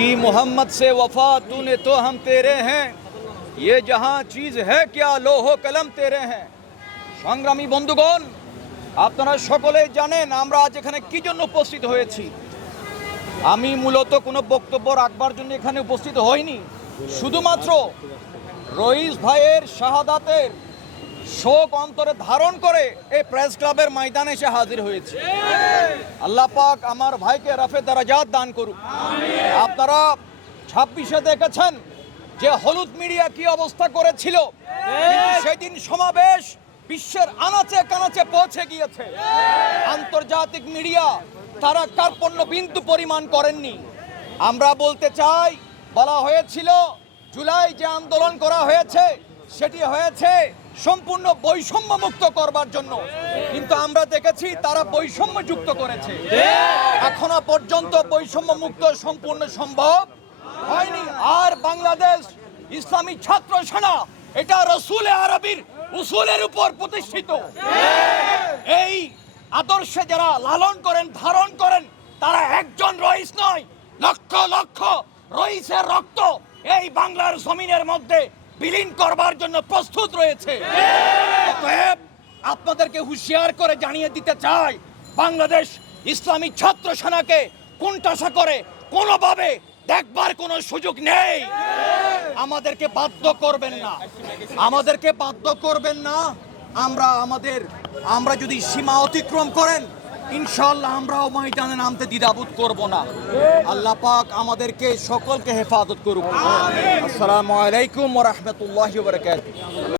कि मोहम्मद से वफा तूने तो हम तेरे हैं, ये जहां चीज है क्या लोहो कलम तेरे हैं। সংগ্রামী বন্ধুগণ, আপনারা সকলেই জানেন আমরা আজ এখানে কি জন্য উপস্থিত হয়েছি। আমি মূলত কোনো বক্তব্য রাখবার জন্য এখানে উপস্থিত হইনি, শুধুমাত্র রইস ভাইয়ের শাহাদাতের শোক অন্তরে ধারণ করে এই প্রেস ক্লাবের ময়দানে এসে হাজির হয়েছে। আল্লাহ পাক আমার ভাইকে রাফে দারাজাত দান করুক। আপনারা 26-এ দেখেছেন যে হলুদ মিডিয়া কি অবস্থা করেছিল, সেদিন সমাবেশ বিশ্বের আনাচে কানাচে পৌঁছে গিয়েছে। আন্তর্জাতিক মিডিয়া তারা কার্পণ্য বিন্দু পরিমাণ করেননি। আমরা বলতে চাই, বলা হয়েছিল জুলাই যে আন্দোলন করা হয়েছে সেটি হয়েছে সম্পূর্ণ বৈষম্য মুক্ত করবার জন্য, কিন্তু আমরা দেখেছি তারা বৈষম্য যুক্ত করেছে। এখনো পর্যন্ত বৈষম্য মুক্ত সম্পূর্ণ সম্ভব হয়নি। আর বাংলাদেশ ইসলামী ছাত্র সেনা এটা রসুলে আরবির উসুলের উপর প্রতিষ্ঠিত। এই আদর্শে যারা লালন করেন ধারণ করেন তারা একজন রইস নয়, লক্ষ লক্ষ রইসের রক্ত এই বাংলার জমিনের মধ্যে বিলীন করবার জন্য প্রস্তুত রয়েছে। অতএব আপনাদেরকে হুঁশিয়ার করে জানিয়ে দিতে চাই, বাংলাদেশ ইসলামী ছাত্র সেনাকে কোণঠাসা করে কোনোভাবে দেখবার কোনো সুযোগ নেই। আমাদেরকে বাধ্য করবেন না, আমাদেরকে বাধ্য করবেন না। আমরা যদি সীমা অতিক্রম করেন ইনশাআল্লাহ আমরাও ময়দানে নামতে দ্বিধাবোধ করব না। আল্লাহ পাক আমাদেরকে সকলকে হেফাজত করুক। আসসালামু আলাইকুম ওয়া রাহমাতুল্লাহি ওয়া বারাকাতুহু।